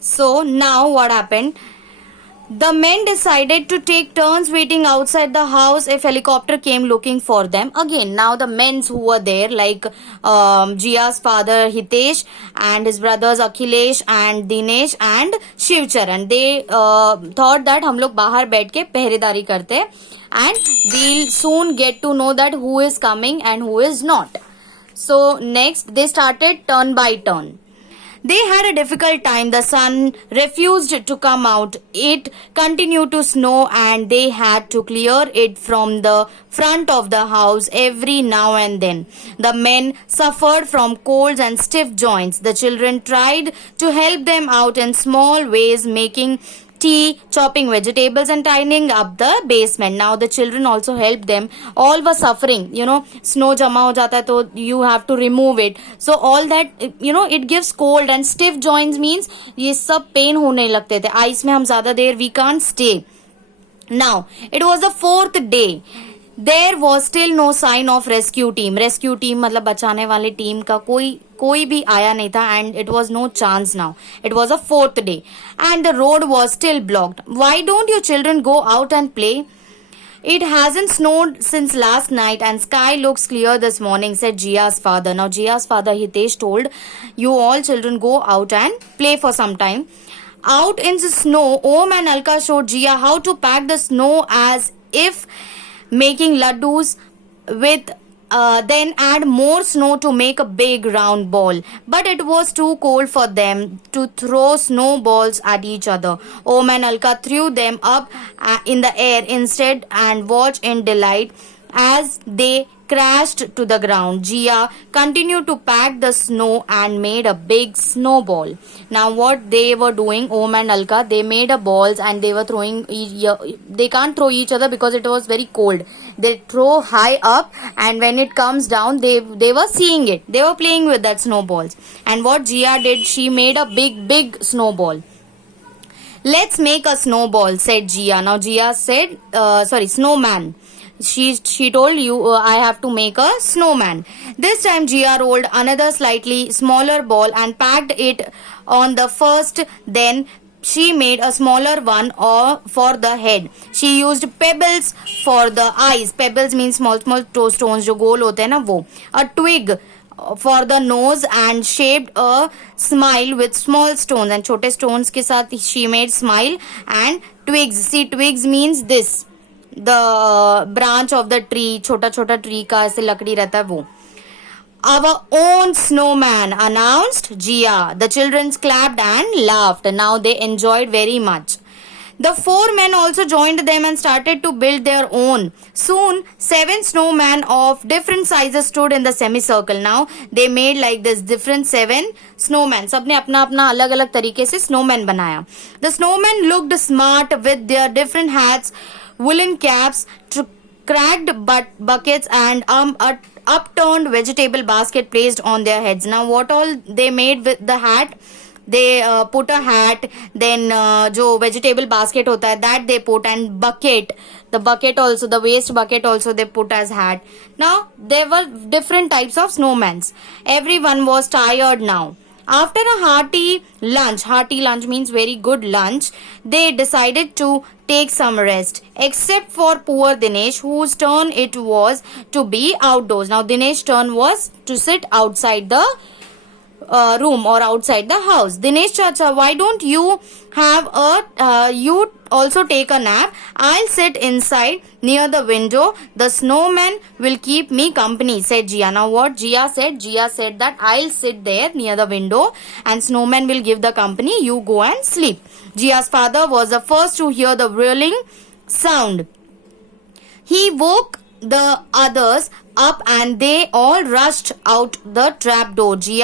So now what happened? The men decided to take turns waiting outside the house if helicopter came looking for them. Again, now the men who were there, like Jia's father Hitesh and his brothers Akhilesh and Dinesh and Shivcharan, they thought that हम लोग बाहर बैठ के पहरेदारी करते हैं and we'll soon get to know that who is coming and who is not. So next they started turn by turn. They had a difficult time. The sun refused to come out. It continued to snow and they had to clear it from the front of the house every now and then. The men suffered from colds and stiff joints. The children tried to help them out in small ways, making tea, chopping vegetables and tidying up the basement. Now the children also helped them. All were suffering, snow jama ho jata hai to you have to remove it. So all that, it gives cold, and stiff joints means ye sab pain hone lagte the. Ice mein hum zyada der we can't stay. Now it was the fourth day. There was still no sign of rescue team. Rescue team मतलब बचाने वाले team का कोई भी आया नहीं था, and it was no chance now. It was a fourth day and the road was still blocked. Why don't you children go out and play? It hasn't snowed since last night and sky looks clear this morning, said Jia's father. Now Jia's father Hitesh told, you all children go out and play for some time. Out in the snow, Om and Alka showed Jia how to pack the snow as if making laddus with then add more snow to make a big round ball. But it was too cold for them to throw snowballs at each other. Om and Alka threw them up in the air instead and watched in delight as they crashed to the ground. Jia continued to pack the snow and made a big snowball. Now what they were doing, Om and Alka, they made a balls and they were throwing. They can't throw each other because it was very cold. They throw high up, and when it comes down, they were seeing it. They were playing with that snowballs. And what Jia did, she made a big snowball. Let's make a snowball, said Jia. Now Jia said, snowman. She told you I have to make a snowman. This time Jia rolled another slightly smaller ball and packed it on the first. Then she made a smaller one for the head. She used pebbles for the eyes. Pebbles means small stones जो गोल होते हैं ना वो. A twig for the nose and shaped a smile with small stones. And छोटे stones के साथ she made smile and twigs. See, twigs means this. The branch of the tree, छोटा tree का ऐसे लकड़ी रहता है वो. Our own snowman, announced Jia. The children clapped and laughed. Now they enjoyed very much. The four men also joined them and started to build their own. Soon, 7 snowmen of different sizes stood in the semicircle. Now they made like this different 7 snowmen. सबने अपना अलग अलग तरीके से snowman बनाया. The snowmen looked smart with their different hats, woolen caps, cracked buckets and a upturned vegetable basket placed on their heads. Now what all they made with the hat? They put a hat, then जो vegetable basket होता है that they put, and bucket, the bucket also, the waste bucket also they put as hat. Now there were different types of snowmans. Everyone was tired now. After a hearty lunch means very good lunch, they decided to take some rest, except for poor Dinesh, whose turn it was to be outdoors. Now Dinesh's turn was to sit outside the room or outside the house. Dinesh Chacha, why don't you have you also take a nap? I'll sit inside near the window. The snowman will keep me company, said Jia. Now what Jia said? Jia said that I'll sit there near the window and snowman will give the company. You go and sleep. Jia's father was the first to hear the whirling sound. He woke the others up and they all rushed out the trap door. Jia